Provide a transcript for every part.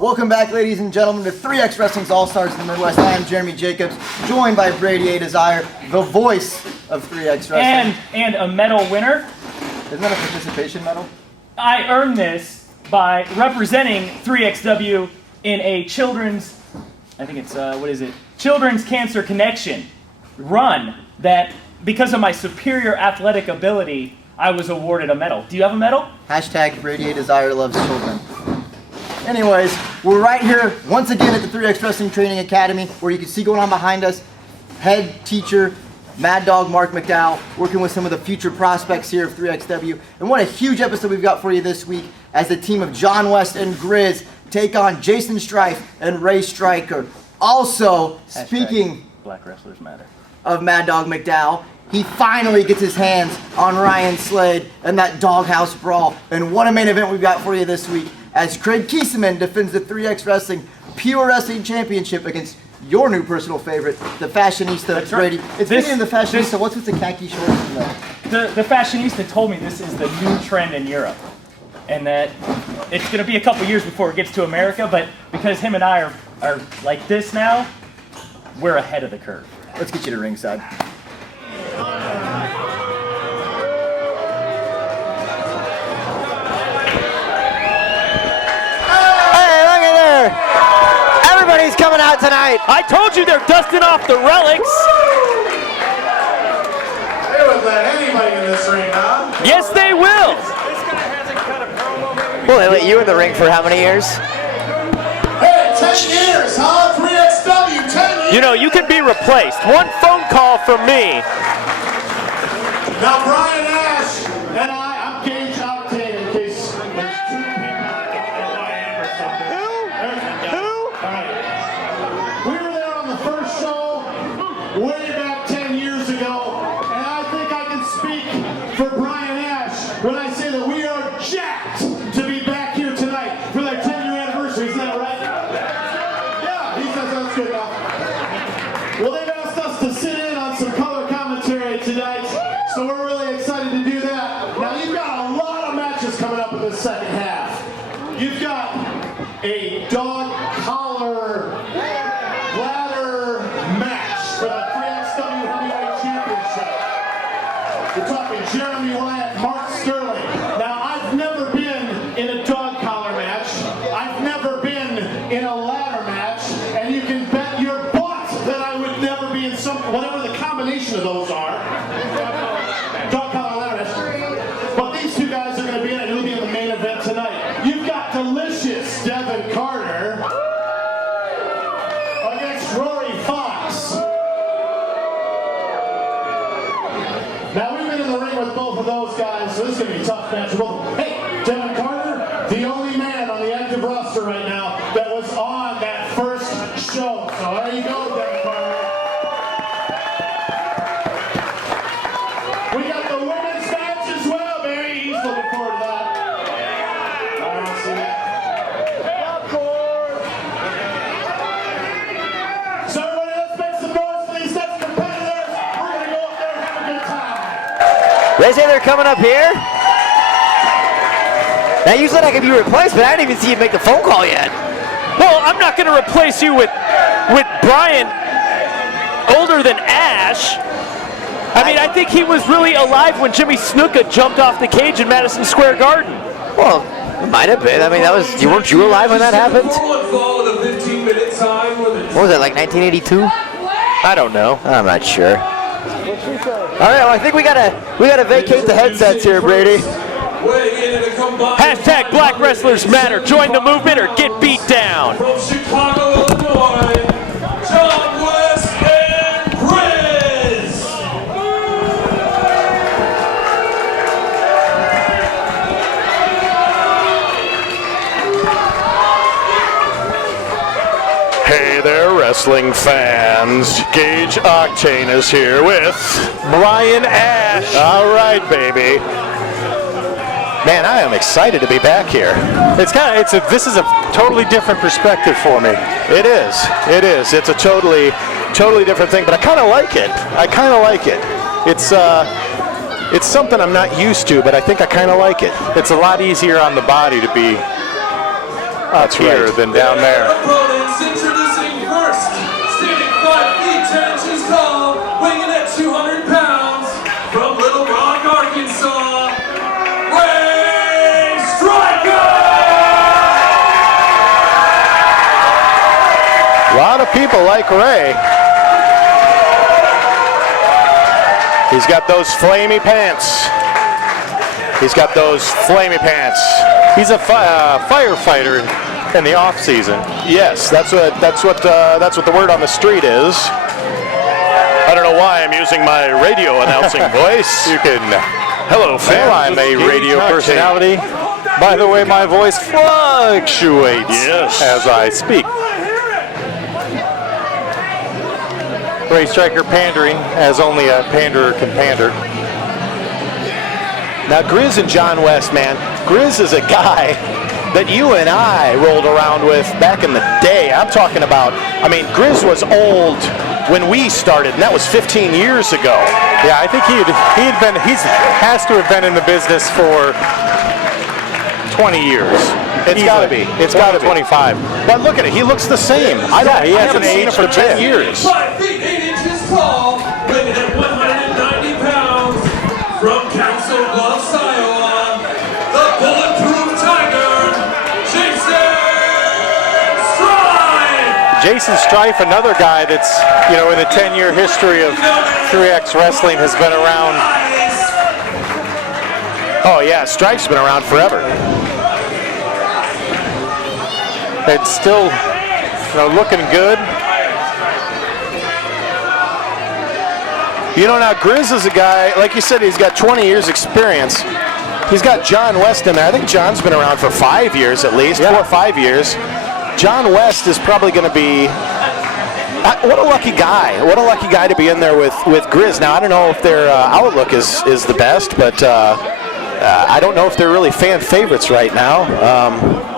Welcome back, ladies and gentlemen, to 3X Wrestling's All-Stars in the Midwest. I am Jeremy Jacobs, joined by Brady Dezire, the voice of 3X Wrestling. And a medal winner. Isn't that a participation medal? I earned this by representing 3XW in a children's, I think it's, Children's Cancer Connection run that, because of my superior athletic ability, I was awarded a medal. Do you have a medal? Hashtag Brady Dezire loves children. Anyways, we're right here once again at the 3X Wrestling Training Academy, where you can see going on behind us, head teacher Maddog Mcdowell working with some of the future prospects here of 3XW. And what a huge episode we've got for you this week as the team of Jon West and Griz take on Jaysin, Strife and Striker. Also, speaking Black Wrestlers Matter of Maddog Mcdowell, he finally gets his hands on Ryan Slade and that Doghouse Brawl. And what a main event we've got for you this week as Kraig Keesaman defends the 3X Wrestling Pure Wrestling Championship against your new personal favorite, the Fashionista. That's Brady. Right. It's been in the Fashionista. What's with the khaki shorts and the Fashionista told me this is the new trend in Europe, and that it's going to be a couple years before it gets to America, but because him and I are like this now, we're ahead of the curve. Let's get you to ringside. Everybody's coming out tonight. I told you they're dusting off the relics. They would let anybody in this ring, huh? Yes, they will. This guy hasn't cut a promo. Well, they let you in the ring for how many years? Hey, 10 years, huh? 3XW, 10 years. You know, you can be replaced. One phone call from me. Now, Brian Ash and I'm Gage Octane in case there's two people that I am or something. Who? All right. We were there on the first show way back 10 years ago, and I think I can speak for Brian Ash when I say that we are jacked to be back here tonight for their 10-year anniversary. Isn't that right? Yeah, he says that's good enough. Well, they've asked us to sit in on some color commentary tonight, so we're really excited to do that. Now, you've got a lot of matches coming up in the second half. You've got a dog collar ladder match for the 3XW Heavyweight Championship. We're talking Jeremy Wyatt, Mark Sterling. Now, I've never been in a dog collar match. I've never been in a ladder match. And you can bet your butt that I would never be in some, whatever the combination of those are. Dog collar ladder match. But these two guys are going to be in it. It'll be in the main event tonight. You've got delicious Devin Carter against Rory Fox. Now, we've been in the ring with both of those guys, so this is going to be a tough match. Well, hey, Devin Carter, the only man on the active roster right now that was on that first show. So there you go, Devin Carter. We got the women's match as well, baby. He's looking forward to that. I don't see that. Popcorn. So everybody, let's make some noise for these next competitors. We're going to go up there and have a good time. They say they're coming up here. Now you said I could be replaced, but I didn't even see you make the phone call yet. Well, I'm not going to replace you with Brian, older than Ash. I mean, I think he was really alive when Jimmy Snuka jumped off the cage in Madison Square Garden. Well, it might have been. I mean, weren't you alive when that happened? What was it, like 1982? I don't know. I'm not sure. All right, well, I think we gotta vacate the headsets here, Brady. Hashtag Black Wrestlers Matter. Join the movement or get beat down. From Chicago, Illinois, Jon West and Griz. Hey there, wrestling fans. Gage Octane is here with Brian Ash. All right, baby. Man, I am excited to be back here. This is a totally different perspective for me. It is. It's a totally different thing, but I kind of like it. It's something I'm not used to, but I think I kind of like it. It's a lot easier on the body to be up here than down there. Opponents introducing first, standing 5 feet 10 inches tall, weighing in at 200 pounds, from Little Rock, Arkansas, Striker! A lot of people like Ray. He's got those flamey pants. He's got those flamey pants. He's a firefighter in the off season. Yes, that's what the word on the street is. I don't know why I'm using my radio announcing voice. You can. Hello, fans. Well, I'm a radio personality. By the way, my voice fluctuates as I speak. Ray Stryker pandering as only a panderer can pander. Now, Griz and Jon West, man. Griz is a guy that you and I rolled around with back in the day. I'm talking about, I mean, Griz was old when we started, and that was 15 years ago. Yeah, I think he has to have been in the business for 20 years. It's got to be. It's got to be 25. But look at it. He looks the same. He hasn't aged for 10 years. 5 feet 8 inches tall, weighing at 190 pounds, from Council Bluffs, Iowa, the bulletproof tiger, Jaysin Strife. Strife, another guy that's, in the 10-year history of 3xwrestling has been around. Oh yeah, Strife's been around forever. And still, looking good. Now Griz is a guy, like you said, he's got 20 years experience. He's got Jon West in there. I think Jon's been around for 5 years at least, 4 or 5 years. Jon West is probably going to be, what a lucky guy. What a lucky guy to be in there with Griz. Now, I don't know if their outlook is the best, but I don't know if they're really fan favorites right now.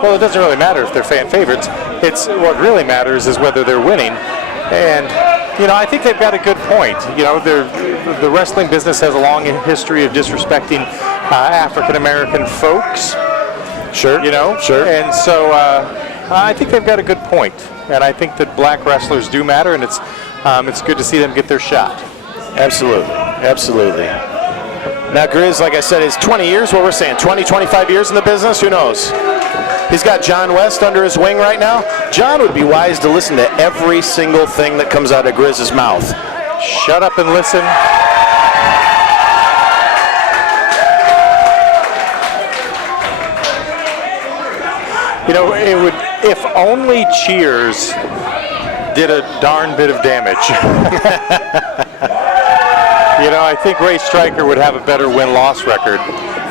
Well, it doesn't really matter if they're fan favorites. It's what really matters is whether they're winning. And I think they've got a good point. The wrestling business has a long history of disrespecting African American folks. Sure. Sure. And so I think they've got a good point. And I think that black wrestlers do matter, and it's good to see them get their shot. Absolutely. Absolutely. Now, Griz, like I said, is 20 years, what we're saying, 20, 25 years in the business? Who knows? He's got Jon West under his wing right now. Jon would be wise to listen to every single thing that comes out of Griz's mouth. Shut up and listen. It would, if only Cheers did a darn bit of damage. I think Ray Stryker would have a better win-loss record.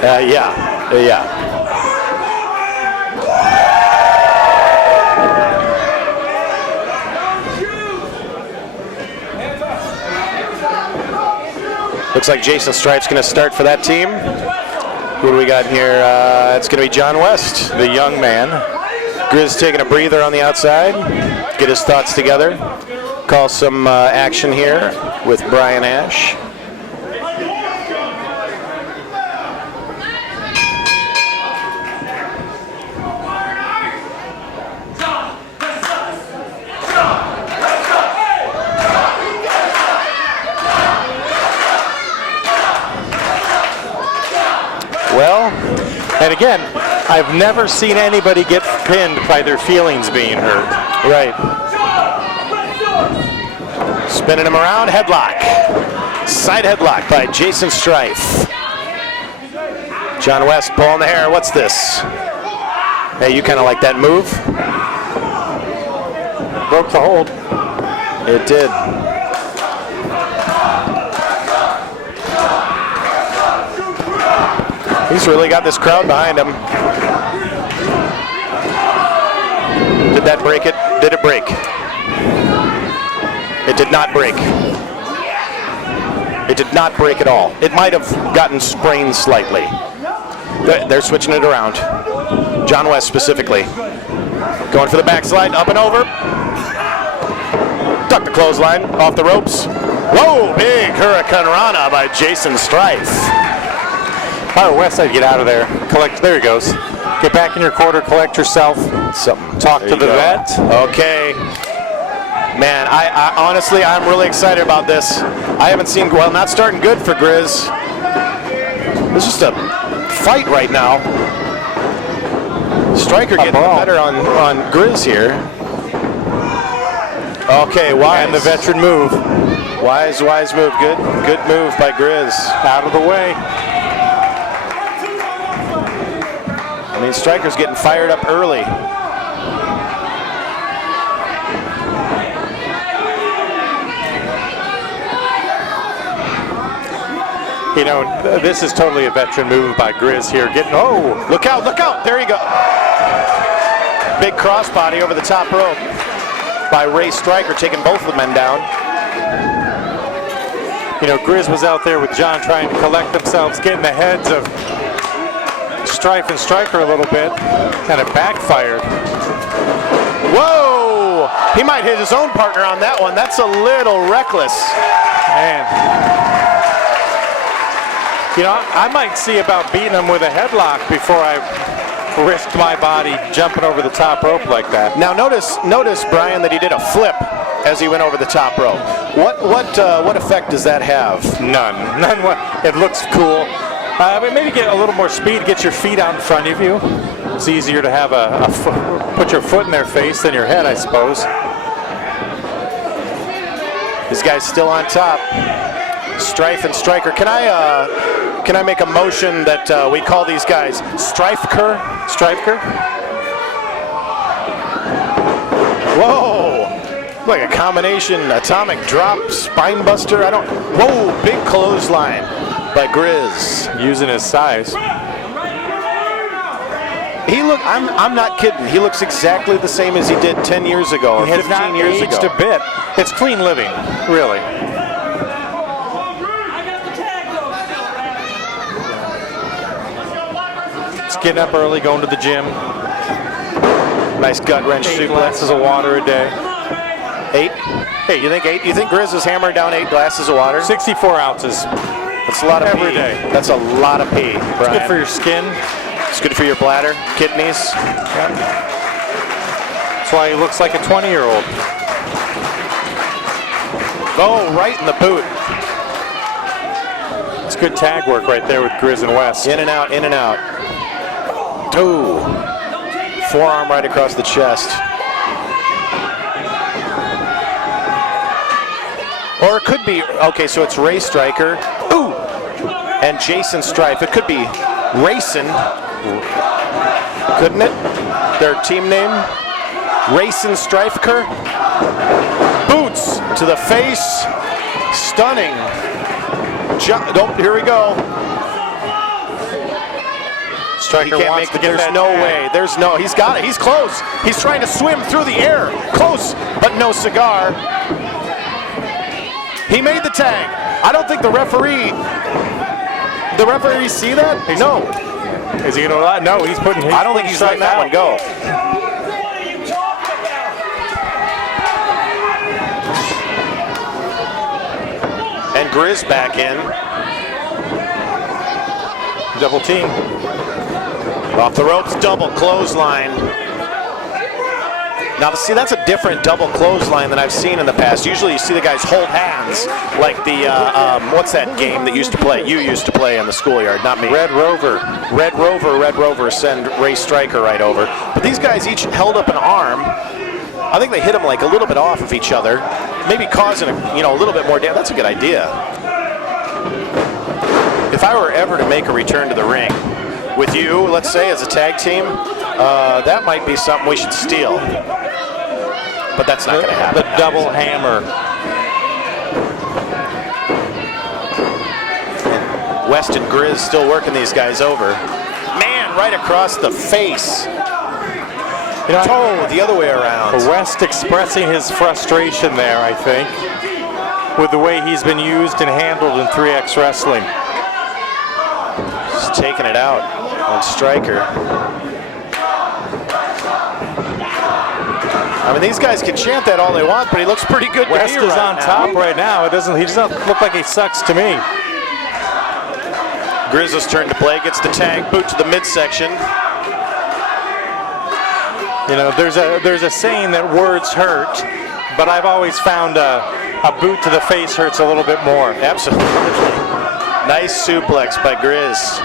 Yeah. Looks like Jaysin Strife's going to start for that team. Who do we got here? It's going to be Jon West, the young man. Griz taking a breather on the outside. Get his thoughts together. Call some action here with Brian Ash. Well, and again, I've never seen anybody get pinned by their feelings being hurt. Right. Spinning him around, headlock. Side headlock by Jaysin Strife. Jon West pulling the hair. What's this? Hey, you kind of like that move? Broke the hold. It did. He's really got this crowd behind him. Did that break it? Did it break? It did not break. It did not break at all. It might have gotten sprained slightly. They're switching it around. Jon West specifically. Going for the backslide, up and over. Duck the clothesline, off the ropes. Whoa, big Hurricane Rana by Jaysin Strife. Power West side, get out of there. Collect, there he goes. Get back in your quarter, collect yourself. Something. Talk to the vet. Okay. Man, I honestly, I'm really excited about this. I haven't seen, well, not starting good for Griz. It's just a fight right now. Stryker getting better on Griz here. Okay, Wise. And the veteran move. Wise move. Good move by Griz. Out of the way. I mean, Stryker's getting fired up early. You know, this is totally a veteran move by Griz here. Oh, look out. There you go. Big crossbody over the top rope by Stryker, taking both of the men down. You know, Griz was out there with Jon trying to collect themselves, getting the heads of Strife and Stryker a little bit, and it backfired. Whoa! He might hit his own partner on that one. That's a little reckless. Man. You know, I might see about beating him with a headlock before I risked my body jumping over the top rope like that. Now notice, Brian, that he did a flip as he went over the top rope. What effect does that have? None. It looks cool. But maybe get a little more speed, get your feet out in front of you. It's easier to have put your foot in their face than your head, I suppose. This guy's still on top. Strife and Stryker. Can I make a motion that we call these guys Strifer? Whoa! Like a combination atomic drop, spine buster. Whoa! Big clothesline by Griz. Using his size. I'm not kidding. He looks exactly the same as he did 10 years ago or 15 years ago. Aged a bit. It's clean living, really. Getting up early, going to the gym. Nice gut wrench 8 suplex. glasses of water a day. 8? Hey, you think 8? You think Griz is hammering down 8 glasses of water? 64 ounces. That's a lot of every pee. day. That's a lot of pee, Brian. It's good for your skin. It's good for your bladder, kidneys. Yeah. That's why he looks like a 20-year-old. Oh, right in the boot. It's good tag work right there with Griz and West. In and out, in and out. Oh, forearm right across the chest. Or it could be, okay, so it's Stryker. Ooh, and Jaysin Strife. It could be Racing, couldn't it? Their team name? Racing Stryker. Boots to the face. Stunning. Here we go. Stryker wants to get that. There's no way. He's got it. He's close. He's trying to swim through the air. Close, but no cigar. He made the tag. I don't think the referee see that? No. Is he going to allow? No, he's putting. I don't think he's letting that one go. And Griz back in. Double team. Off the ropes, double clothesline. Now, see, that's a different double clothesline than I've seen in the past. Usually you see the guys hold hands, like the, what's that game that you used to play in the schoolyard, not me. Red Rover. Red Rover send Stryker right over. But these guys each held up an arm. I think they hit them like a little bit off of each other, maybe causing a little bit more damage. That's a good idea. If I were ever to make a return to the ring with you, let's say, as a tag team, that might be something we should steal. But that's not going to happen. The double hammer. West and Griz still working these guys over. Man, right across the face. The other way around. West expressing his frustration there, I think, with the way he's been used and handled in 3xwrestling. Just taking it out on Stryker. I mean, these guys can chant that all they want, but he looks pretty good to me West is on top right now. He doesn't look like he sucks to me. Griz's turn to play, gets the tag, boot to the midsection. You know, there's a saying that words hurt, but I've always found a boot to the face hurts a little bit more. Absolutely. Nice suplex by Griz.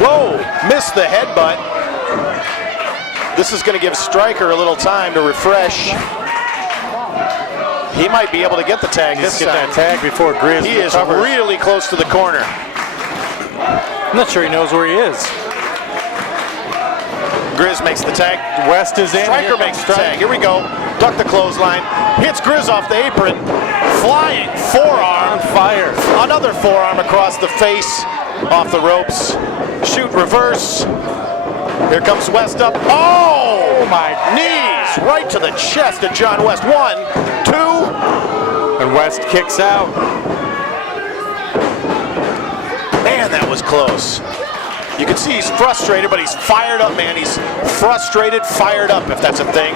Whoa, missed the headbutt. This is going to give Stryker a little time to refresh. He might be able to get the tag this time. Get that tag before Griz He is recovers. really close to the corner. I'm not sure he knows where he is. Griz makes the tag. West is in. Stryker makes the tag. Here we go. Duck the clothesline. Hits Griz off the apron. Flying forearm. On fire. Another forearm across the face. Off the ropes. Shoot reverse. Here comes West up. Oh my knees! Right to the chest of Jon West. 1, 2. And West kicks out. Man, that was close. You can see he's frustrated, but he's fired up, man. He's frustrated, fired up, if that's a thing.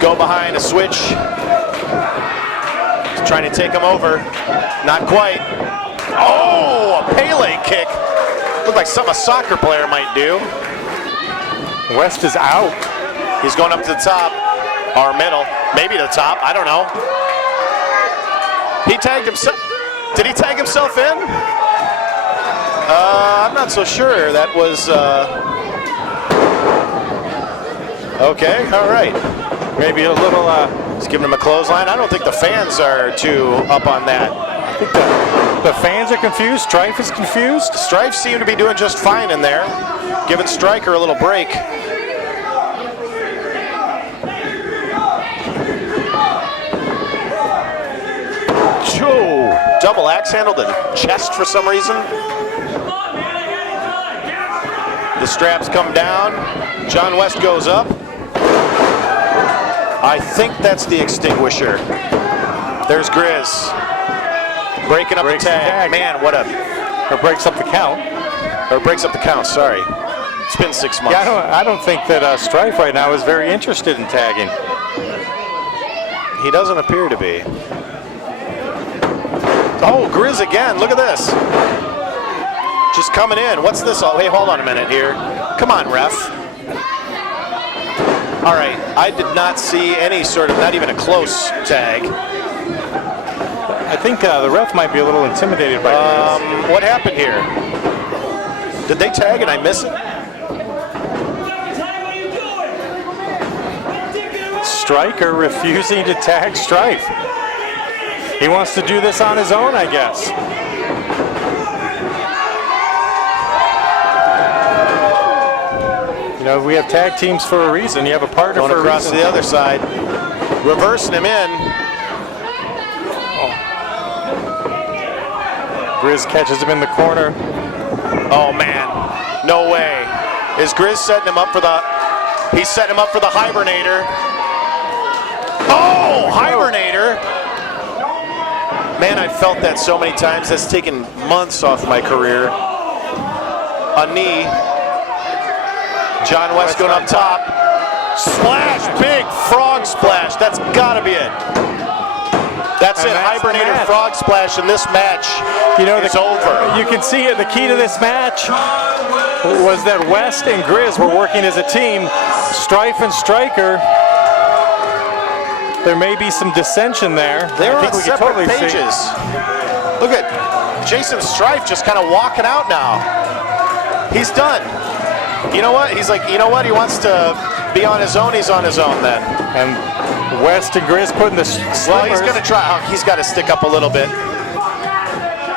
Go behind a switch. He's trying to take him over. Not quite. Oh, a Pele kick. Looked like something a soccer player might do. West is out. He's going up to the top, or middle, maybe to the top, I don't know. He tagged himself. Did he tag himself in? I'm not so sure. That was, okay, all right. Maybe a little, He's giving him a clothesline. I don't think the fans are too up on that. I think the fans are confused. Strife is confused. Strife seemed to be doing just fine in there, giving Stryker a little break. Double axe handle to the chest for some reason. The straps come down. Jon West goes up. I think that's the extinguisher. There's Griz. Breaking up the tag. Man, what a... Or breaks up the count. Or breaks up the count, sorry. It's been 6 months. Yeah, I don't think that Strife right now is very interested in tagging. He doesn't appear to be. Oh, Griz again. Look at this. Just coming in. What's this? Oh, hey, hold on a minute here. Come on, ref. All right. I did not see any sort of, not even a close tag. I think the ref might be a little intimidated by Griz. What happened here? Did they tag and I miss it? Stryker refusing to tag Strife. He wants to do this on his own, I guess. You know, we have tag teams for a reason. You have a partner Going for a across reason. to the other side. Reversing him in. Griz catches him in the corner. Oh, man. No way. Is Griz setting him up for the... He's setting him up for the Hibernator. Oh, Hibernator. Man, I've felt that so many times. That's taken months off my career. A knee. Jon West going up top. Splash, big frog splash. That's got to be it. That's it. Hibernator frog splash, and this match is over. You can see it. The key to this match was that West and Griz were working as a team. Strife and Stryker. There may be some dissension there. They're on separate pages. Look at Jaysin Strife just kind of walking out now. He's done. You know what? He's like, you know what? He wants to be on his own. He's on his own then. And West and Griz putting the slippers. Well, he's going to try. Oh, he's got to stick up a little bit.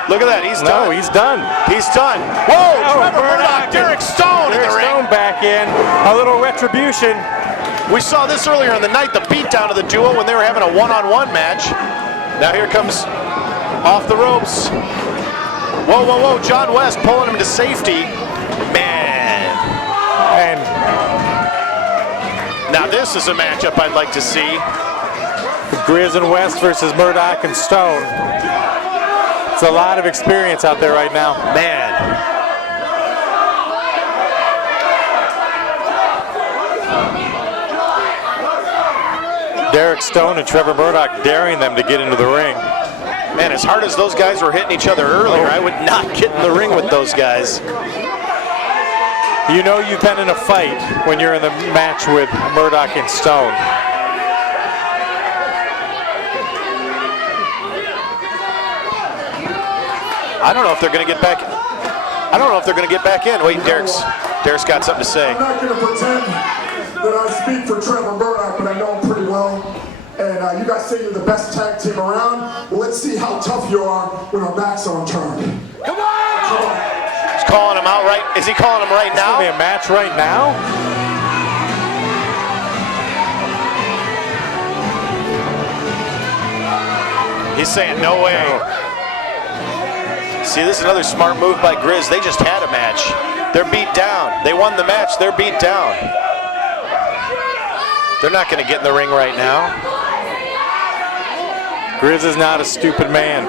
Look at that. He's done. No, he's done. He's done. Whoa! Trevor Murdoch, Derek Stone in the ring. Stone back in. A little retribution. We saw this earlier in the night, the beatdown of the duo when they were having a one-on-one match. Now here comes off the ropes. Whoa, whoa, whoa. Jon West pulling him to safety. Man. And now this is a matchup I'd like to see. Griz and West versus Murdoch and Stone. It's a lot of experience out there right now. Man. Derek Stone and Trevor Murdoch daring them to get into the ring. Man, as hard as those guys were hitting each other earlier, I would not get in the ring with those guys. You know you've been in a fight when you're in the match with Maddog and Stone. I don't know if they're going to get back. I don't know if they're going to get back in. Wait, Derek's got something to say. I'm not going to pretend that I speak for Trevor Maddog, but I know him pretty well. And you guys say you're the best tag team around. Well, let's see how tough you are when our backs are turned. Come on! He's calling him out right. Is he calling him right now? It's going to be a match right now? He's saying no way. See, this is another smart move by Griz. They just had a match. They're beat down. They won the match. They're beat down. They're not going to get in the ring right now. Griz is not a stupid man.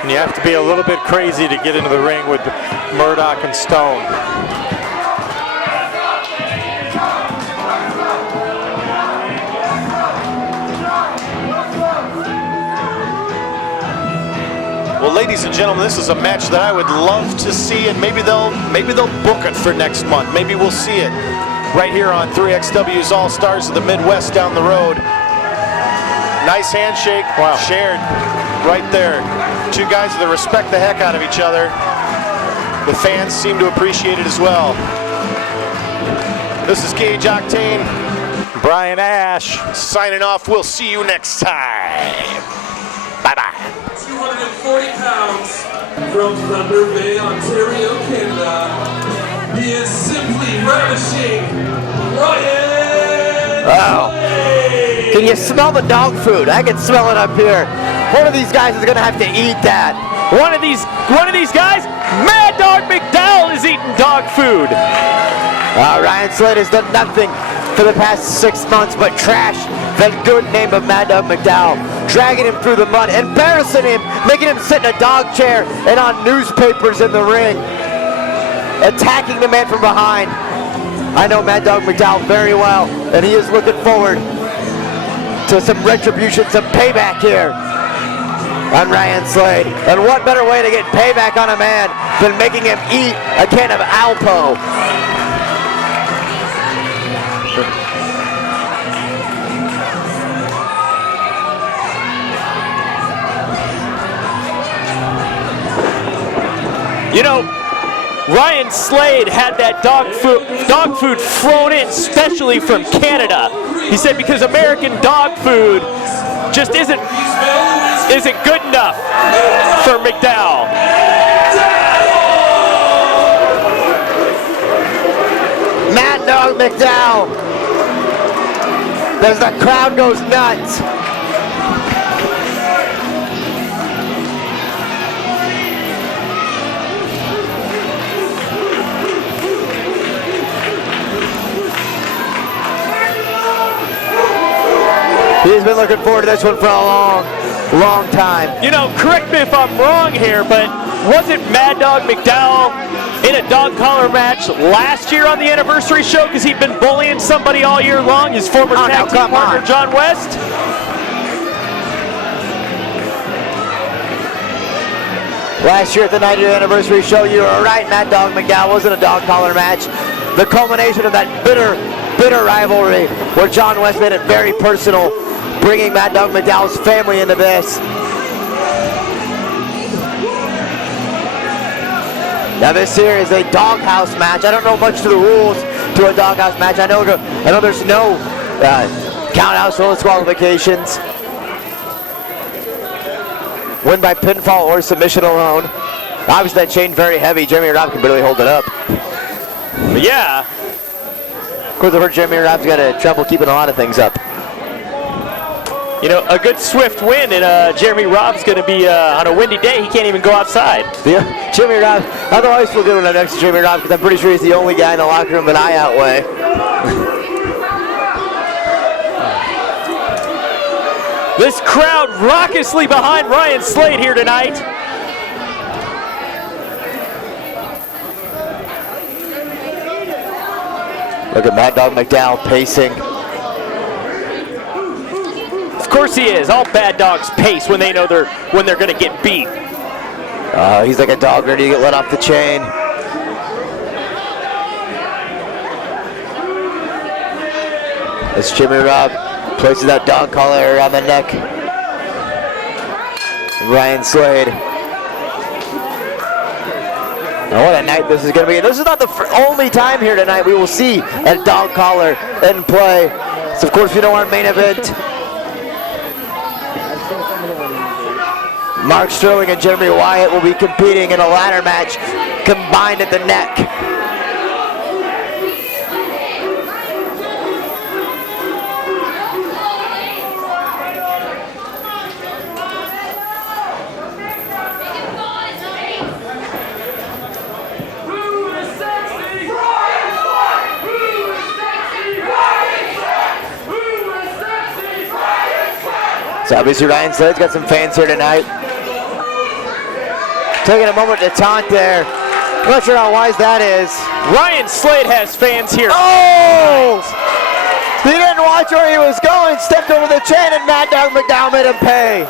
And you have to be a little bit crazy to get into the ring with Maddog and Stone. Well, ladies and gentlemen, this is a match that I would love to see, and maybe they'll book it for next month. Maybe we'll see it right here on 3XW's All Stars of the Midwest down the road. Nice handshake, wow, shared right there. Two guys that respect the heck out of each other. The fans seem to appreciate it as well. This is Gage Octane, Brian Ash signing off. We'll see you next time. Bye-bye. 240 pounds from Thunder Bay, Ontario, Canada. He is simply ravishing Ryan. Wow. Can you smell the dog food? I can smell it up here. One of these guys is gonna have to eat that. One of these guys, Maddog Mcdowell, is eating dog food. Ryan Slade has done nothing for the past 6 months but trash the good name of Maddog Mcdowell, dragging him through the mud, embarrassing him, making him sit in a dog chair and on newspapers in the ring, attacking the man from behind. I know Maddog Mcdowell very well, and he is looking forward to some retribution, some payback here on Ryan Slade. And what better way to get payback on a man than making him eat a can of Alpo? You know, Ryan Slade had that dog food flown in specially from Canada. He said because American dog food just isn't good enough for McDowell. Maddog Mcdowell, as the crowd goes nuts. He's been looking forward to this one for a long time. You know, correct me if I'm wrong here, but wasn't Maddog Mcdowell in a dog collar match last year on the anniversary show because he'd been bullying somebody all year long, his former tag team partner, Jon West? Last year at the 90th anniversary show, you were right, Maddog Mcdowell wasn't a dog collar match. The culmination of that bitter rivalry where Jon West made it very personal, bringing Maddog Mcdowell's family into this. Now this here is a Doghouse match. I don't know much to the rules to a Doghouse match. I know there's no count outs, no disqualifications. Win by pinfall or submission alone. Obviously that chain very heavy. Jeremy Robb can barely hold it up. But yeah. Of course, I've heard Jeremy Robb's got trouble keeping a lot of things up. You know, a good swift win, and Jeremy Robb's going to be on a windy day. He can't even go outside. Yeah, Jeremy Robb. I always feel good when I'm next to Jeremy Robb because I'm pretty sure he's the only guy in the locker room that I outweigh. This crowd raucously behind Ryan Slade here tonight. Look at Maddog Mcdowell pacing. Of course he is. All bad dogs pace when they know they're going to get beat. He's like a dog ready to get let off the chain. As Jimmy Rob places that dog collar around the neck. Ryan Slade. Oh, what a night this is going to be. This is not the only time here tonight we will see a dog collar in play. So, of course, we know our main event. Mark Sterling and Jeremy Wyatt will be competing in a ladder match combined at the neck. So obviously Ryan Slade's got some fans here tonight. Taking a moment to taunt there. I'm not sure how wise that is. Ryan Slade has fans here. Oh! He didn't watch where he was going, stepped over the chain, and Maddog Mcdowell made him pay.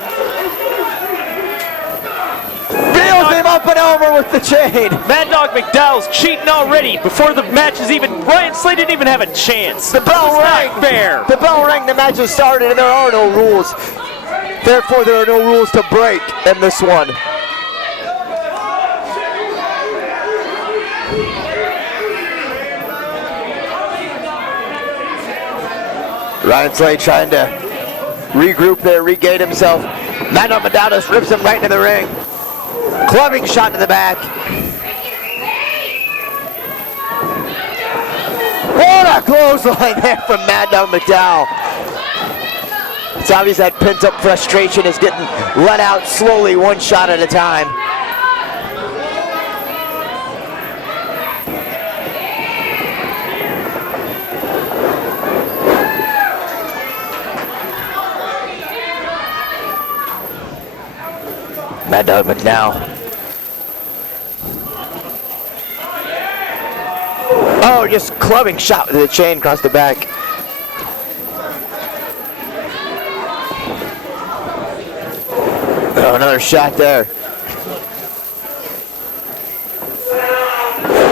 Reels him up and over with the chain. Maddog Mcdowell's cheating already before the match is even. Ryan Slade didn't even have a chance. The bell rang. Not fair. The bell rang, the match has started, and there are no rules. Therefore, there are no rules to break in this one. Ryan Slade trying to regroup there, regain himself. Maddog Mcdowell just rips him right into the ring. Clubbing shot to the back. What a clothesline there from Maddog Mcdowell. It's obvious that pent-up frustration is getting let out slowly, one shot at a time. Maddog Mcdowell. Oh, just clubbing shot with the chain across the back. Oh, another shot there.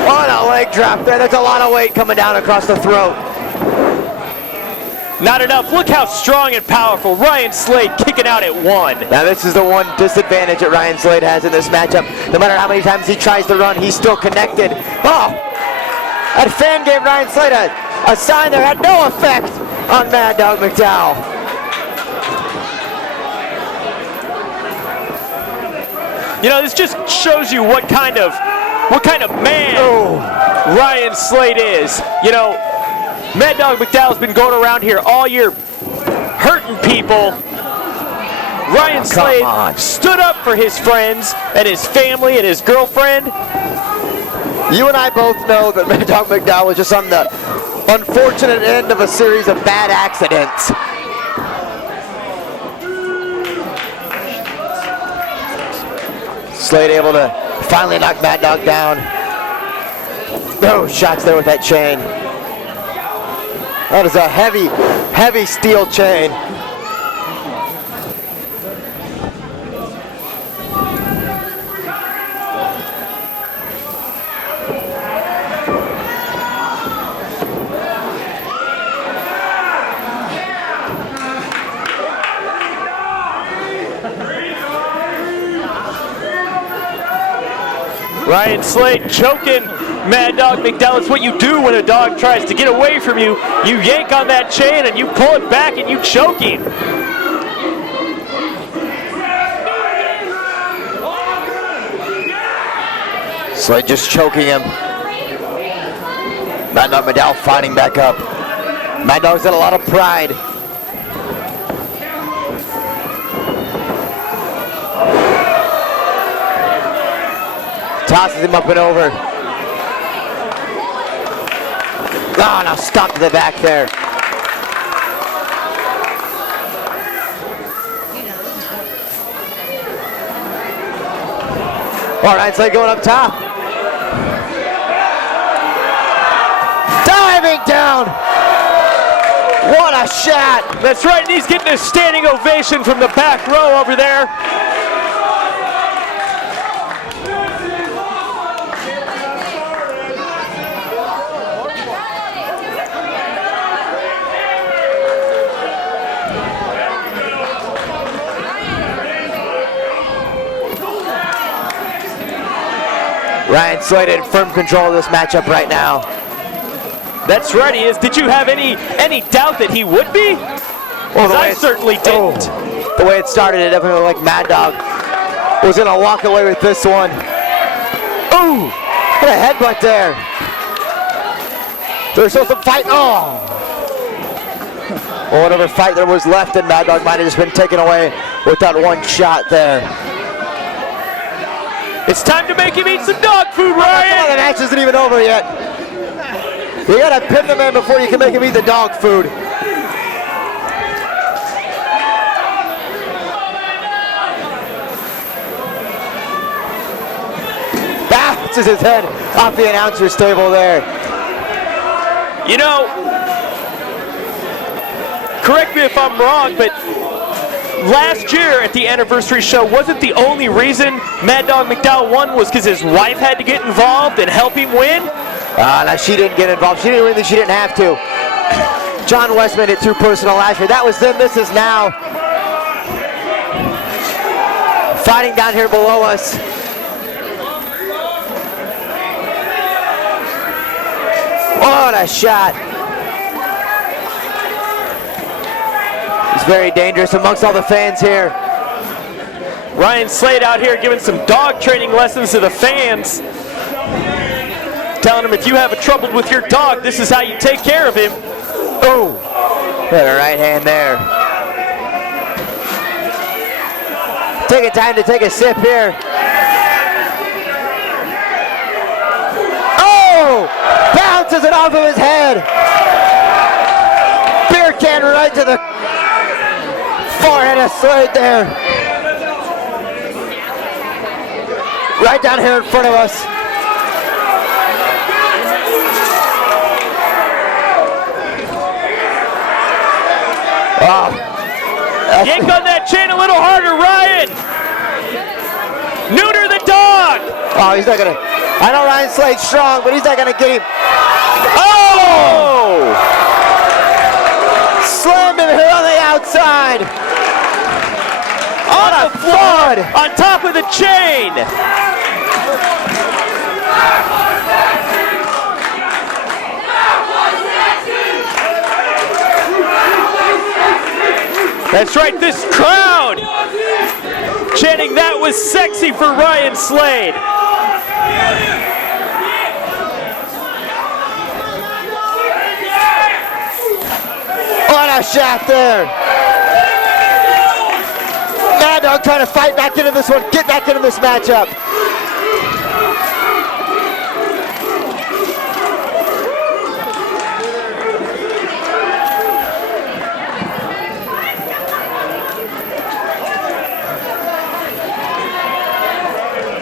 What a leg drop there. There's a lot of weight coming down across the throat. Not enough. Look how strong and powerful. Ryan Slade kicking out at one. Now this is the one disadvantage that Ryan Slade has in this matchup. No matter how many times he tries to run, he's still connected. Oh! That fan gave Ryan Slade a sign that had no effect on Maddog Mcdowell. You know, this just shows you what kind of man Ryan Slade is. You know, Maddog Mcdowell's been going around here all year hurting people. Ryan Slade stood up for his friends and his family and his girlfriend. You and I both know that Maddog Mcdowell was just on the unfortunate end of a series of bad accidents. Slade able to finally knock Maddog down. No shots there with that chain. That is a heavy, heavy steel chain. Ryan Slade choking Maddog Mcdowell. It's what you do when a dog tries to get away from you. You yank on that chain and you pull it back and you choke him. Slade just choking him. Maddog Mcdowell fighting back up. Maddog's got a lot of pride. Tosses him up and over. Oh, now stop to the back there. All right, Slade going up top. Diving down. What a shot! That's right, and he's getting a standing ovation from the back row over there. Ryan Slade in firm control of this matchup right now. That's right, he is. Did you have any doubt that he would be? Well, I certainly didn't. The way it started, it definitely looked like Maddog was gonna walk away with this one. Ooh, what a headbutt there. There's still some fight. Oh. Well, whatever fight there was left in Maddog might have just been taken away with that one shot there. It's time to make him eat some dog food, Ryan! The match isn't even over yet. You gotta pin the man before you can make him eat the dog food. Bounces his head off the announcer's table there. You know, correct me if I'm wrong, but last year at the anniversary show, wasn't the only reason Maddog Mcdowell won was because his wife had to get involved and help him win? No, she didn't get involved. She didn't really, she didn't have to. Jon West made it too personal last year. That was then, this is now. Fighting down here below us. What a shot. It's very dangerous amongst all the fans here. Ryan Slade out here giving some dog training lessons to the fans. Telling them if you have a trouble with your dog, this is how you take care of him. Oh, got a right hand there. Take a time to take a sip here. Oh, bounces it off of his head. Beer can right to the forehead of Slade there. Right down here in front of us. Wow. Yank on that chain a little harder, Ryan. Neuter the dog. Oh, he's not gonna. I know Ryan Slade's strong, but he's not gonna get him. Oh! Slammed him here on the outside. On the floor, on top of the chain. That's right, this crowd chanting that was sexy for Ryan Slade. What a shot there. Maddog trying to fight back into this one, get back into this matchup.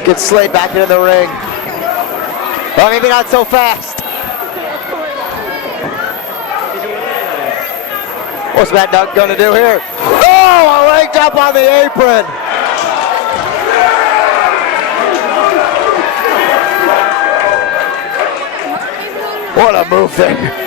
Get Slade back into the ring. Well, maybe not so fast. What's Maddog gonna do here? Oh, a leg drop on the apron. What a move there.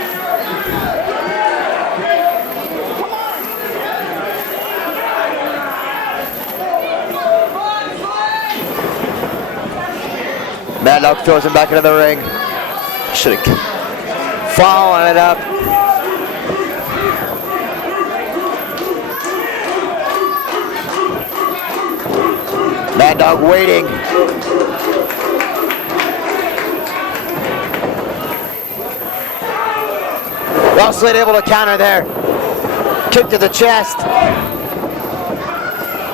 Maddog throws him back into the ring. Should have following it up. Maddog waiting. Well, Slade able to counter there. Kick to the chest.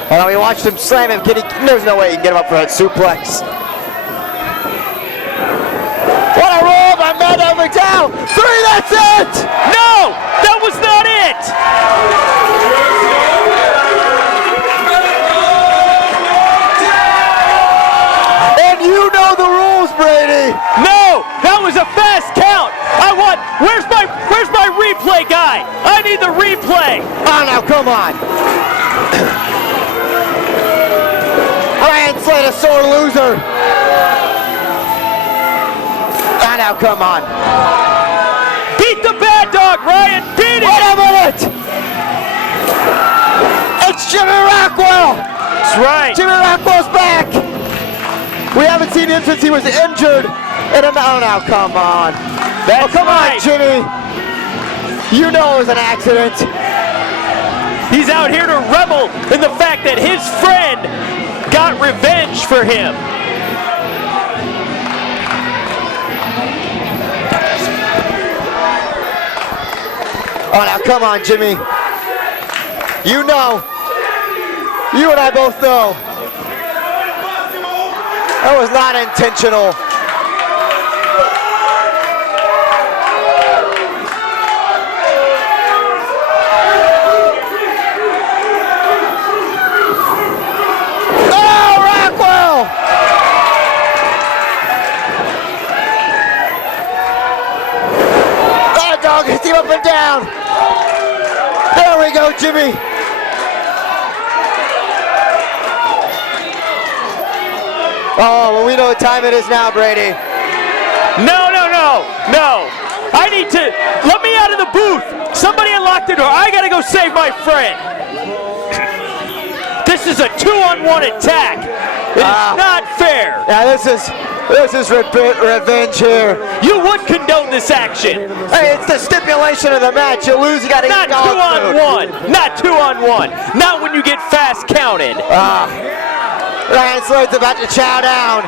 Well, we watched him slam him. There's no way he can get him up for that suplex. What a roll by Maddog Mcdowell. 3, that's it! No, that was not it! And you know the rules, Brady. No, that was a fast count. Where's my replay? replay guy. I need the replay. Oh, now, come on. Ryan Slade, a sore loser. Oh, now, come on. Beat the bad dog, Ryan. Beat it. Wait a minute. It's Jimmy Rockwell. That's right. Jimmy Rockwell's back. We haven't seen him since he was injured. And oh, now, come on. That's oh, come right. on, Jimmy. You know it was an accident. He's out here to revel in the fact that his friend got revenge for him. Oh, now come on, Jimmy. You know. You and I both know. That was not intentional. Hits him up and down. There we go, Jimmy. Oh, well, we know what time it is now, Brady. No. I need to, let me out of the booth. Somebody unlock the door. I gotta go save my friend. This is a 2-on-1 attack. It is not fair. Yeah, this is revenge here. You would condone this action. Hey, it's the stipulation of the match. You lose, you gotta Not eat dog food. 2-on-1. Not 2-on-1. Not when you get fast counted. Ryan Slade's about to chow down.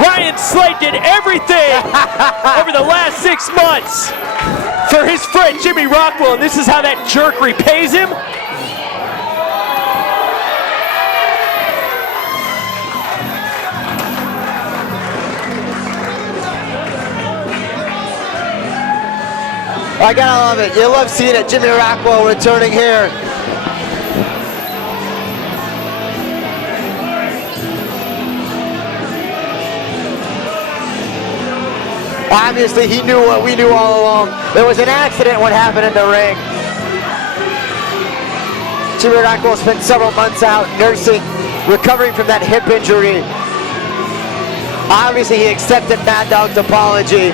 Ryan Slade did everything over the last 6 months for his friend Jimmy Rockwell, and this is how that jerk repays him? I gotta love it. You love seeing it. Jimmy Rockwell returning here. Obviously, he knew what we knew all along. There was an accident what happened in the ring. Jimmy Rockwell spent several months out nursing, recovering from that hip injury. Obviously, he accepted Maddog's apology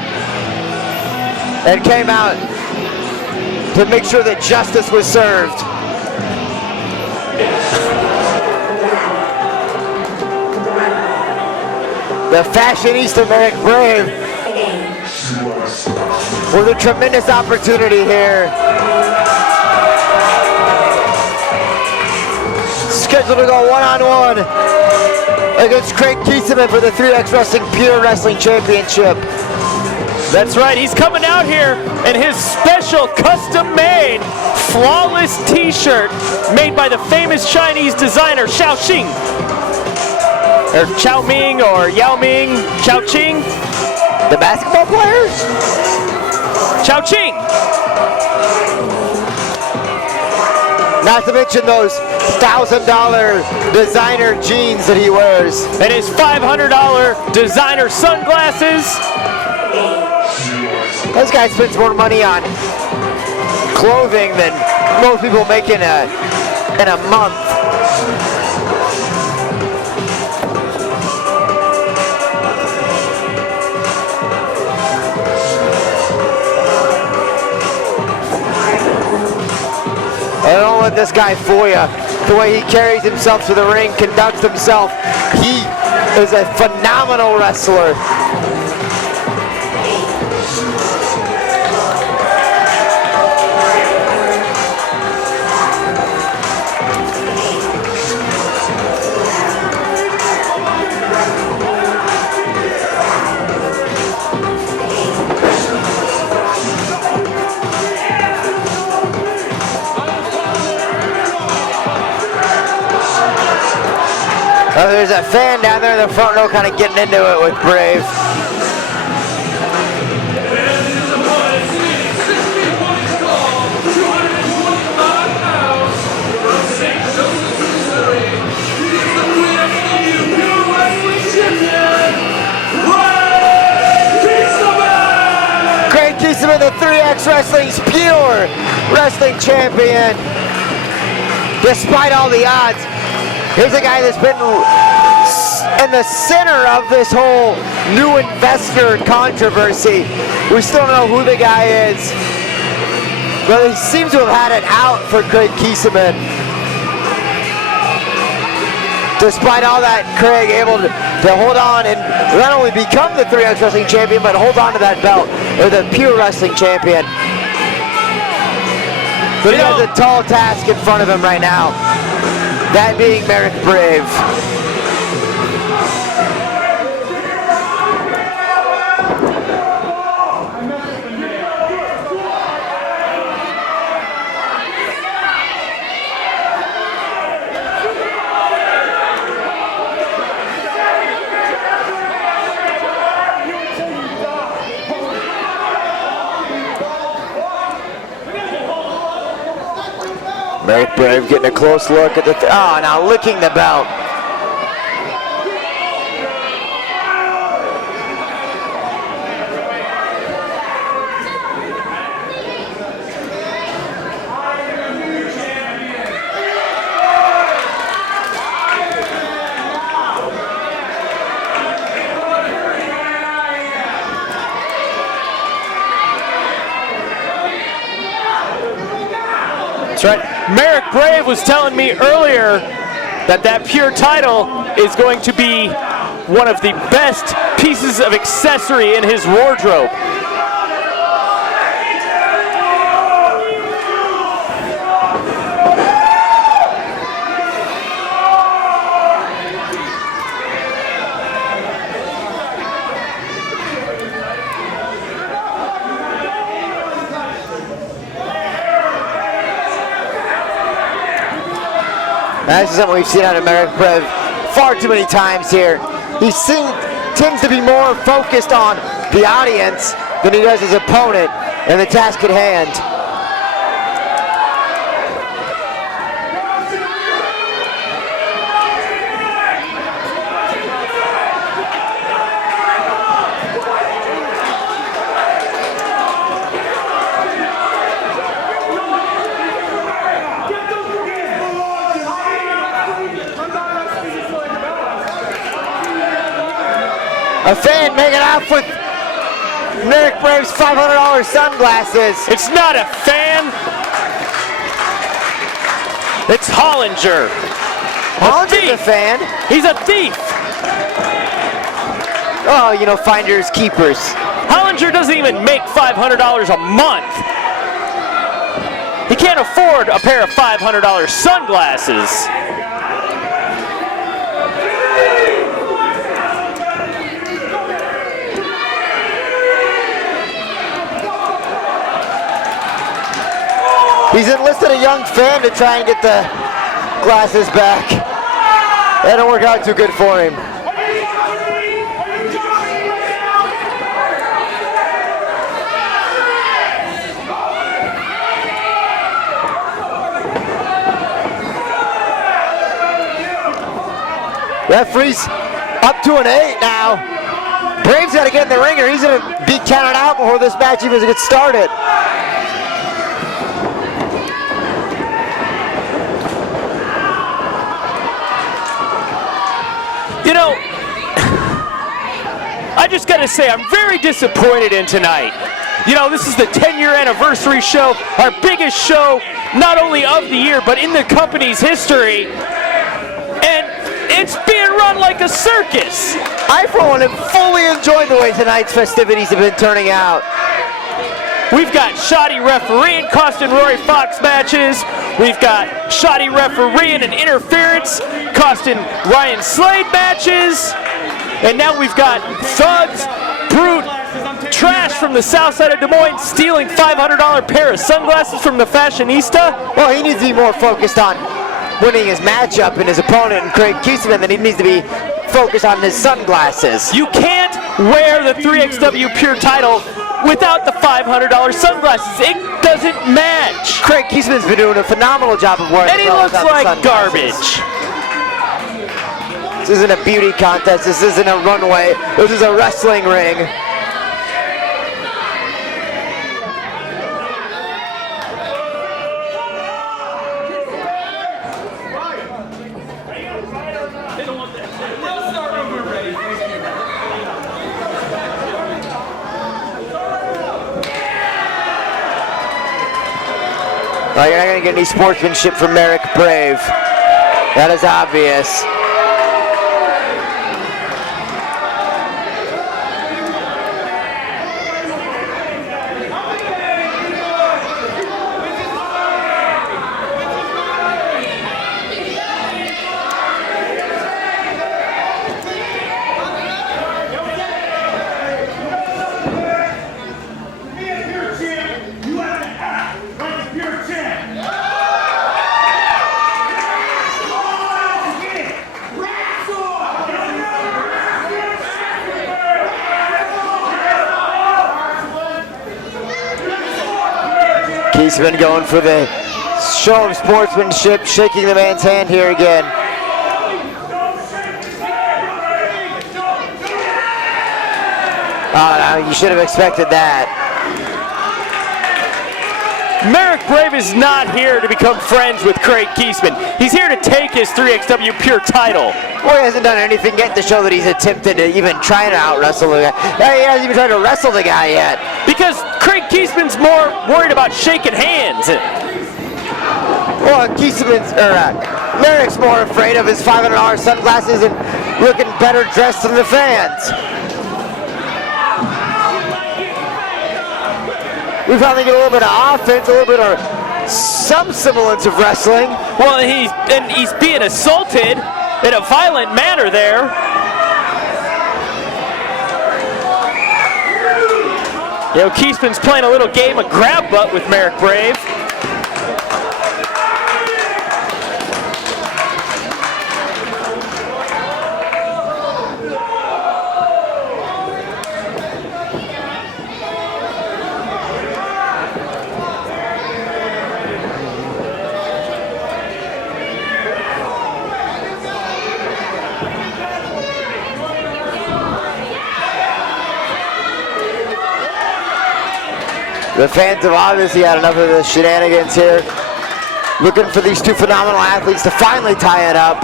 and came out to make sure that justice was served. The fashionista Marek Brave with a tremendous opportunity here. Scheduled to go one-on-one against Kraig Keesaman for the 3xwrestling Pure Wrestling Championship. That's right, he's coming out here in his special custom-made flawless t-shirt made by the famous Chinese designer Xiaoxing. Or Chao Ming or Yao Ming, Chao Ching. The basketball players? Chao Ching. Not to mention those $1,000 designer jeans that he wears. And his $500 designer sunglasses. This guy spends more money on clothing than most people make in a month. I don't let this guy fool you. The way he carries himself to the ring, conducts himself, he is a phenomenal wrestler. Oh, there's a fan down there in the front row kind of getting into it with Brave. Wrestling's pure wrestling champion. Despite all the odds, here's a guy that's been in the center of this whole new investor controversy. We still don't know who the guy is, but he seems to have had it out for Kraig Keesaman. Despite all that, Kraig able to hold on and not only become the 3X Wrestling champion, but hold on to that belt, or the pure wrestling champion. But he has a tall task in front of him right now, that being Marek Brave. Marek Brave getting a close look at the, now licking the belt. That's right. Marek Brave was telling me earlier that pure title is going to be one of the best pieces of accessory in his wardrobe. This is something we've seen out of Marek Brave far too many times here. He tends to be more focused on the audience than he does his opponent and the task at hand. A fan making off with Marek Brave's $500 sunglasses. It's not a fan. It's Hollinger. Hollinger's a fan. He's a thief. Oh, you know, finders keepers. Hollinger doesn't even make $500 a month. He can't afford a pair of $500 sunglasses. He's enlisted a young fan to try and get the glasses back. That didn't work out too good for him. Referee's up to an 8 now. Brave's got to get in the ring or he's going to be counted out before this match even gets started. You know, I just gotta say, I'm very disappointed in tonight. You know, this is the 10-year anniversary show, our biggest show, not only of the year, but in the company's history. And it's being run like a circus. I, for one, have fully enjoyed the way tonight's festivities have been turning out. We've got shoddy refereeing costing Rory Fox matches. We've got shoddy refereeing and interference costing Ryan Slade matches. And now we've got thugs, brute, trash from the south side of Des Moines stealing $500 pair of sunglasses from the fashionista. Well, he needs to be more focused on winning his matchup and his opponent and Kraig Keesaman than he needs to be focused on his sunglasses. You can't wear the 3XW Pure title without the $500 sunglasses. It doesn't match. Kraig Keesaman's been doing a phenomenal job of wearing and he looks like garbage. This isn't a beauty contest. This isn't a runway. This is a wrestling ring. Oh, you're not going to get any sportsmanship from Marek Brave. That is obvious. Keesaman going for the show of sportsmanship, shaking the man's hand here again. Oh, no, you should have expected that. Marek Brave is not here to become friends with Kraig Keesaman. He's here to take his 3xW Pure title. Well, he hasn't done anything yet to show that he's attempted to even try to out-wrestle the guy. He hasn't even tried to wrestle the guy yet. Because Kraig Keesaman's more worried about shaking hands. Well, Marek's more afraid of his $500 sunglasses and looking better dressed than the fans. We finally get a little bit of offense, a little bit of some semblance of wrestling. Well, he's being assaulted in a violent manner there. You know, Keesaman's playing a little game of grab butt with Marek Brave. The fans have obviously had enough of the shenanigans here. Looking for these two phenomenal athletes to finally tie it up.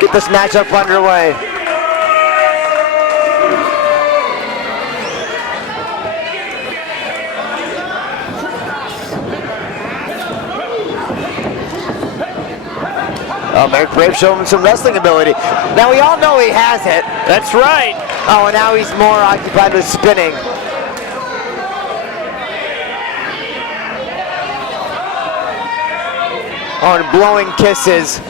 Get this matchup underway. Oh, Marek Brave showing him some wrestling ability. Now we all know he has it. That's right. Oh, and now he's more occupied with spinning. Oh, and blowing kisses.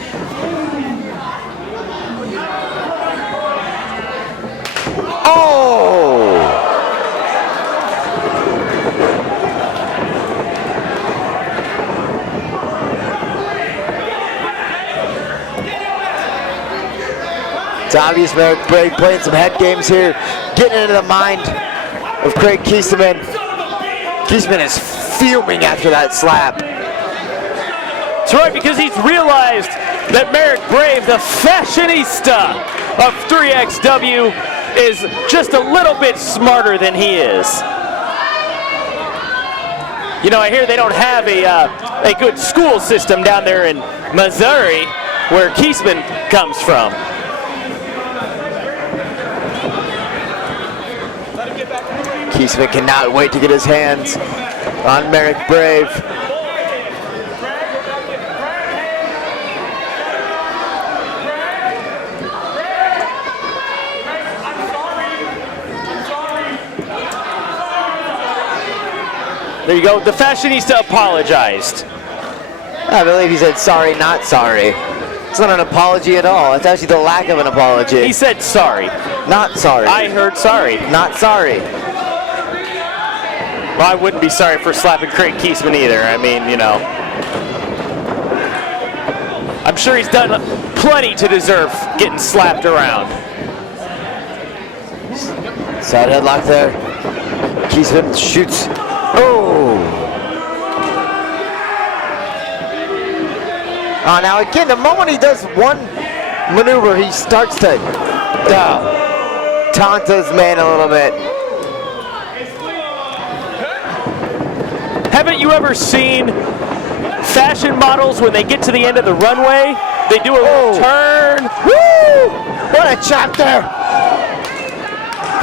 Oh! It's obvious Marek Brave playing some head games here, getting into the mind of Kraig Keesaman. Keesaman is fuming after that slap. That's right, because he's realized that Marek Brave, the fashionista of 3xW, is just a little bit smarter than he is. You know, I hear they don't have a good school system down there in Missouri, where Keesaman comes from. Keesaman cannot wait to get his hands on Marek Brave. There you go, the fashionista apologized. I believe he said sorry, not sorry. It's not an apology at all. It's actually the lack of an apology. He said sorry. Not sorry. I heard sorry. Not sorry. Well, I wouldn't be sorry for slapping Kraig Keesaman either. I mean, you know. I'm sure he's done plenty to deserve getting slapped around. Side headlock there. Keesaman shoots. Oh! Oh, now again, the moment he does one maneuver, he starts to taunt his man a little bit. Haven't you ever seen fashion models when they get to the end of the runway? They do a little turn. Woo! What a chop there!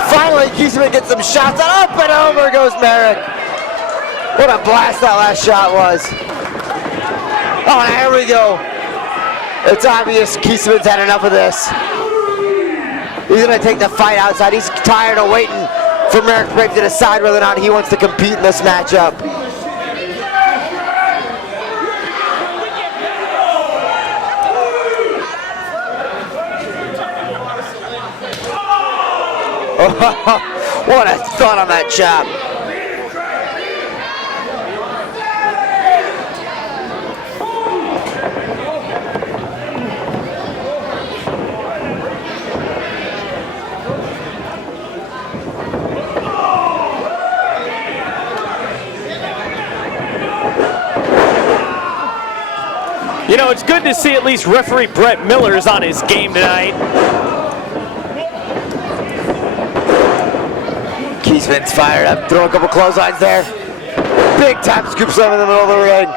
Finally, Keesaman gets some shots. Up and over goes Marek. What a blast that last shot was. Oh, and here we go. It's obvious Keesaman's had enough of this. He's gonna take the fight outside. He's tired of waiting for Marek Brave to decide whether or not he wants to compete in this matchup. What a thought on that chop. You know, it's good to see at least referee Brett Miller is on his game tonight. Keesaman's fired up, throw a couple clotheslines there. Big time scoop slam in the middle of the ring.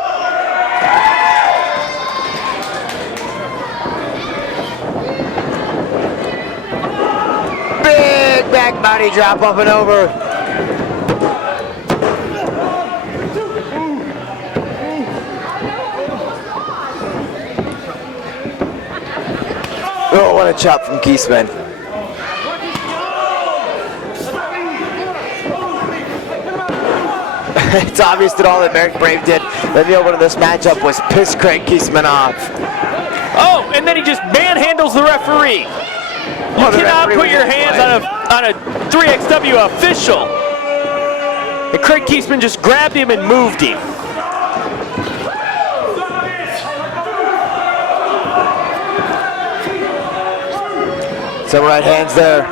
Big back body drop up and over. Oh, what a chop from Keesaman. It's obvious that all that Marek Brave did in the opening of this matchup was piss Kraig Keesaman off. Oh, and then he just manhandles the referee. You cannot put your hands on a 3xW official. And Kraig Keesaman just grabbed him and moved him. Some right hands there.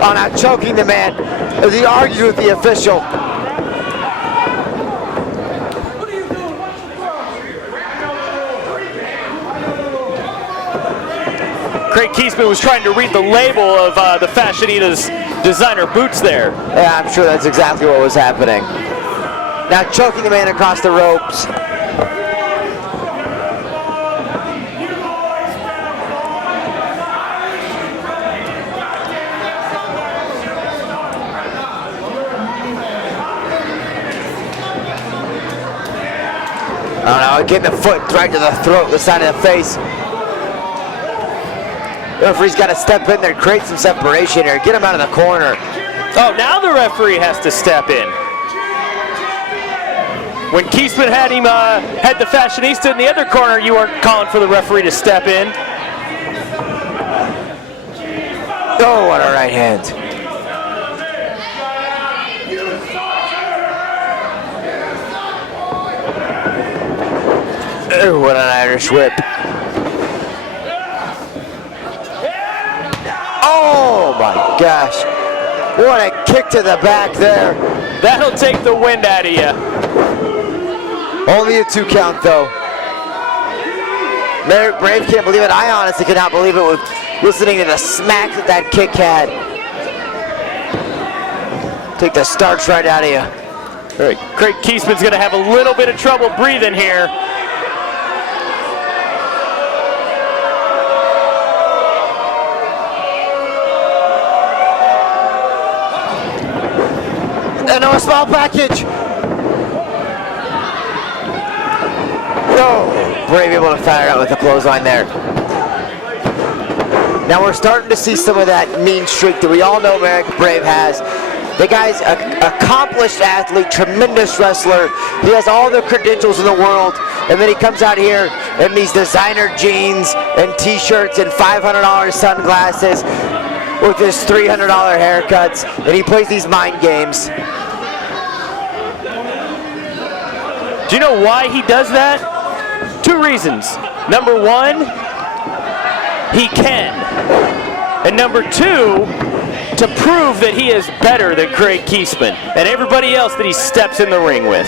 Oh, now choking the man as he argues with the official. Kraig Keesaman was trying to read the label of the Fashionita's designer boots there. Yeah, I'm sure that's exactly what was happening. Now choking the man across the ropes. Oh no, getting the foot right to the throat, the side of the face. The referee's got to step in there, create some separation here, get him out of the corner. Oh, now the referee has to step in. When Keesaman had him, had the Fashionista in the other corner, you weren't calling for the referee to step in. Oh, what a right hand. Oh, what an Irish whip. Oh my gosh. What a kick to the back there. That'll take the wind out of you. Only a 2 count though. Marek Brave can't believe it. I honestly cannot believe it with listening to the smack that that kick had. Take the starch right out of you. All right, Kraig Keesaman's gonna have a little bit of trouble breathing here. And a small package. Oh, Brave able to fire out with the clothesline there. Now we're starting to see some of that mean streak that we all know Marek Brave has. The guy's an accomplished athlete, tremendous wrestler. He has all the credentials in the world, and then he comes out here in these designer jeans and t-shirts and $500 sunglasses with his $300 haircuts, and he plays these mind games. Do you know why he does that? 2 reasons. Number 1, he can. And number 2, to prove that he is better than Kraig Keesaman and everybody else that he steps in the ring with.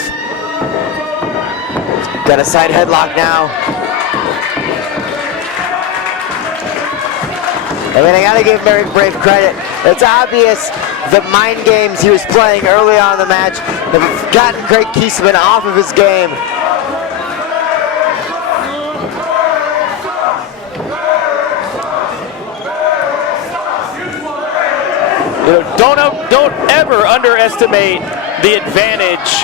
Got a side headlock now. I mean, I gotta give Marek Brave credit. It's obvious the mind games he was playing early on in the match have gotten Kraig Keesaman off of his game. You know, don't ever underestimate the advantage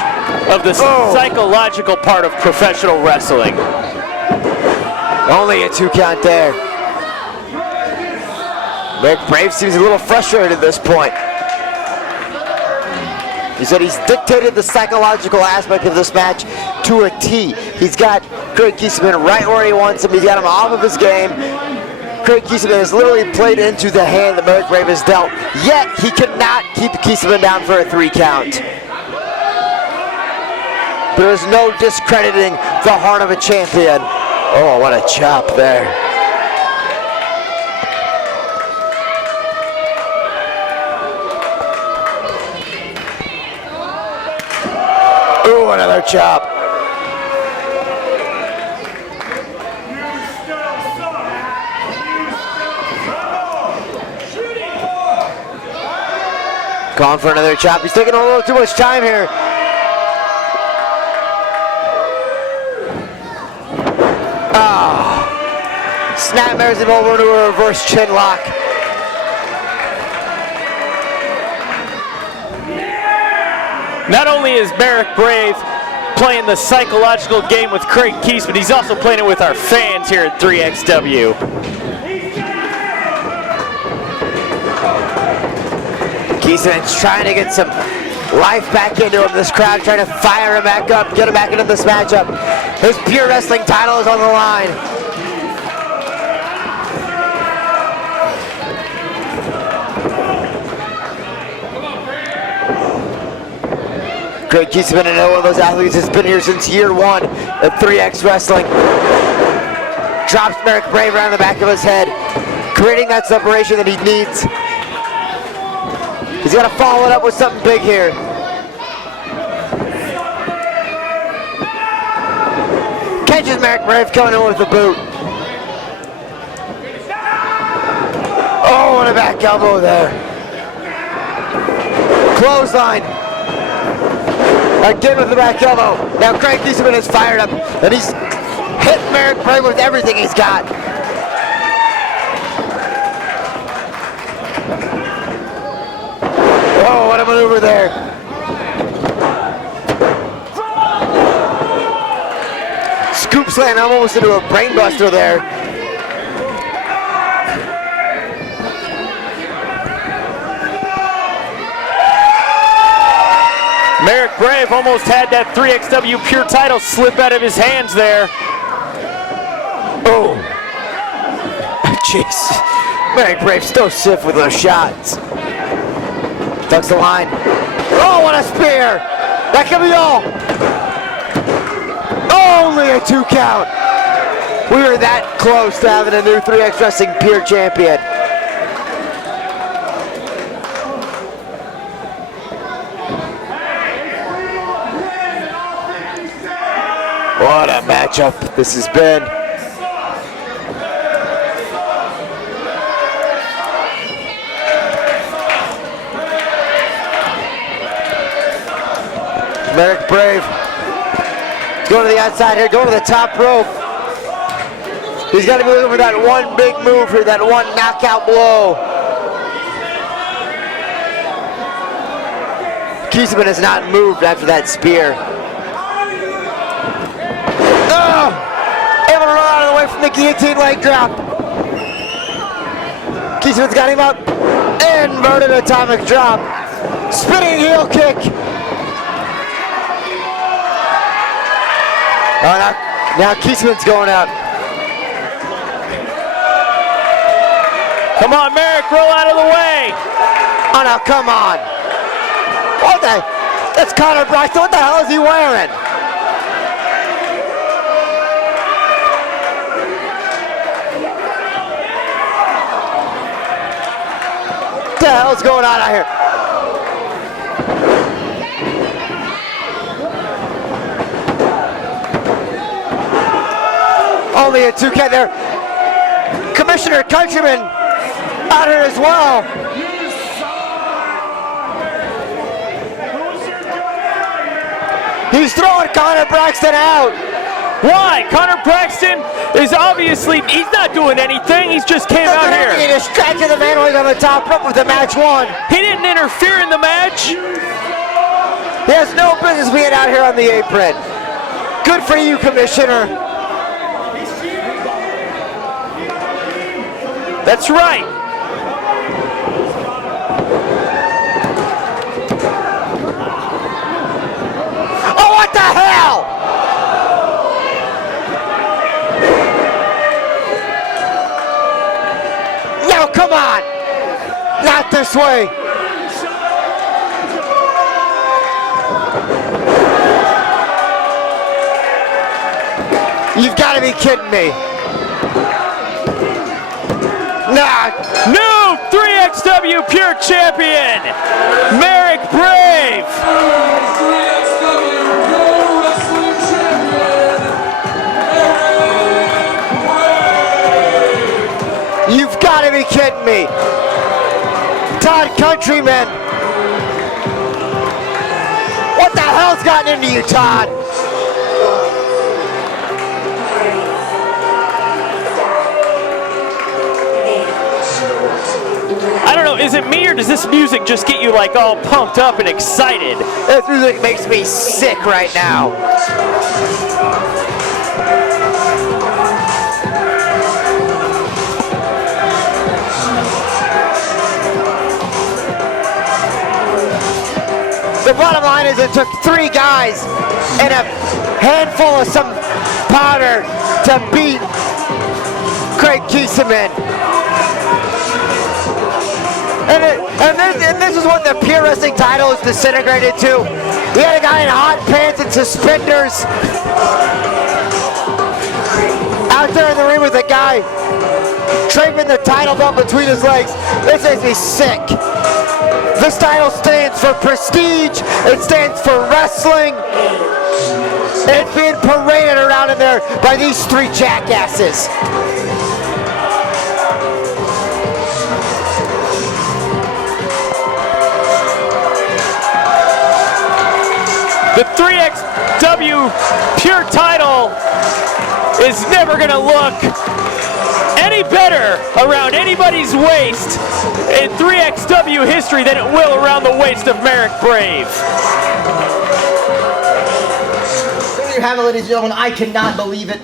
of the psychological part of professional wrestling. Only a 2 count there. Marek Brave seems a little frustrated at this point. He said he's dictated the psychological aspect of this match to a T. He's got Kraig Keesaman right where he wants him. He's got him off of his game. Kraig Keesaman has literally played into the hand that Marek Brave has dealt, yet he cannot keep Keesaman down for a 3 count. There is no discrediting the heart of a champion. Oh, what a chop there. Ooh, another chop. Going for another chop. He's taking a little too much time here. Snapmares him over into a reverse chin lock. Not only is Marek Brave playing the psychological game with Kraig Keesaman, but he's also playing it with our fans here at 3XW. Keesaman's trying to get some life back into him. This crowd trying to fire him back up, get him back into this matchup. His Pure Wrestling title is on the line. Kraig Keesaman, another one of those athletes that's been here since year 1 at 3xwrestling. Drops Marek Brave around the back of his head, creating that separation that he needs. He's got to follow it up with something big here. Catches Marek Brave coming in with the boot. Oh, and a back elbow there. Clothesline. Again with the back elbow. Now Kraig Keesaman is fired up, and he's hit Marek Brave with everything he's got. Oh, what a maneuver there. Scoop slam almost into a brainbuster there. Marek Brave almost had that 3XW Pure title slip out of his hands there. Oh. Jeez. Marek Brave still stiff with those shots. Ducks the line. Oh, what a spear! That could be all. Only a 2 count. We were that close to having a new 3xwrestling Pure champion. What a matchup this has been. Marek Brave going to the outside here, going to the top rope. He's got to be looking for that one big move here, that one knockout blow. Keesaman has not moved after that spear. Oh! Able to run out of the way from the guillotine leg drop. Keesaman's got him up. Inverted atomic drop. Spinning heel kick. Oh, now Keesaman's going out. Come on, Marek, roll out of the way. Oh, now come on. What the? That's Connor Braxton. What the hell is he wearing? What the hell's going on out here? Only a 2 count there. Commissioner Countryman out here as well. He's throwing Connor Braxton out. Why? Connor Braxton is obviously, he's not doing anything. He's just came out here. He distracted the man who was on the top rope with the match won. He didn't interfere in the match. He has no business being out here on the apron. Good for you, Commissioner. That's right. Oh, what the hell? Yo, come on. Not this way. You've got to be kidding me. Nah. New 3XW Pure Champion, Marek Brave. 3xw Pro Wrestling Champion, Marek Brave. You've got to be kidding me. Todd Countryman. What the hell's gotten into you, Todd? I don't know, is it me or does this music just get you like all pumped up and excited? This music makes me sick right now. The bottom line is it took 3 guys and a handful of some powder to beat Kraig Keesaman. And this is what the Pure Wrestling title is disintegrated to. We had a guy in hot pants and suspenders out there in the ring with a guy draping the title belt between his legs. This makes me sick. This title stands for prestige. It stands for wrestling. It's being paraded around in there by these 3 jackasses. The 3XW Pure title is never going to look any better around anybody's waist in 3XW history than it will around the waist of Marek Brave. There you have it, ladies and gentlemen. I cannot believe it.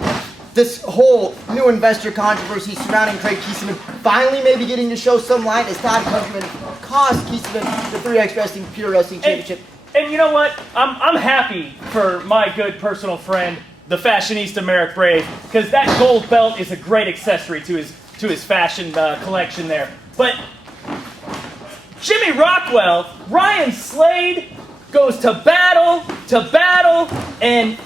This whole new investor controversy surrounding Kraig Keesaman finally maybe getting to show some light as Todd Countryman cost Keesaman the 3xwrestling Pure Wrestling Championship. And you know what? I'm happy for my good personal friend, the fashionista Marek Brave, because that gold belt is a great accessory to his fashion collection there. But Jimmy Rockwell, Ryan Slade goes to battle, and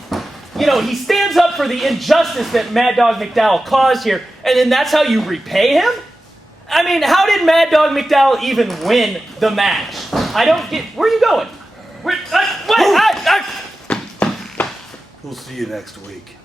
you know he stands up for the injustice that Maddog Mcdowell caused here, and then that's how you repay him? I mean, how did Maddog Mcdowell even win the match? I don't get. Where are you going? What? We'll see you next week.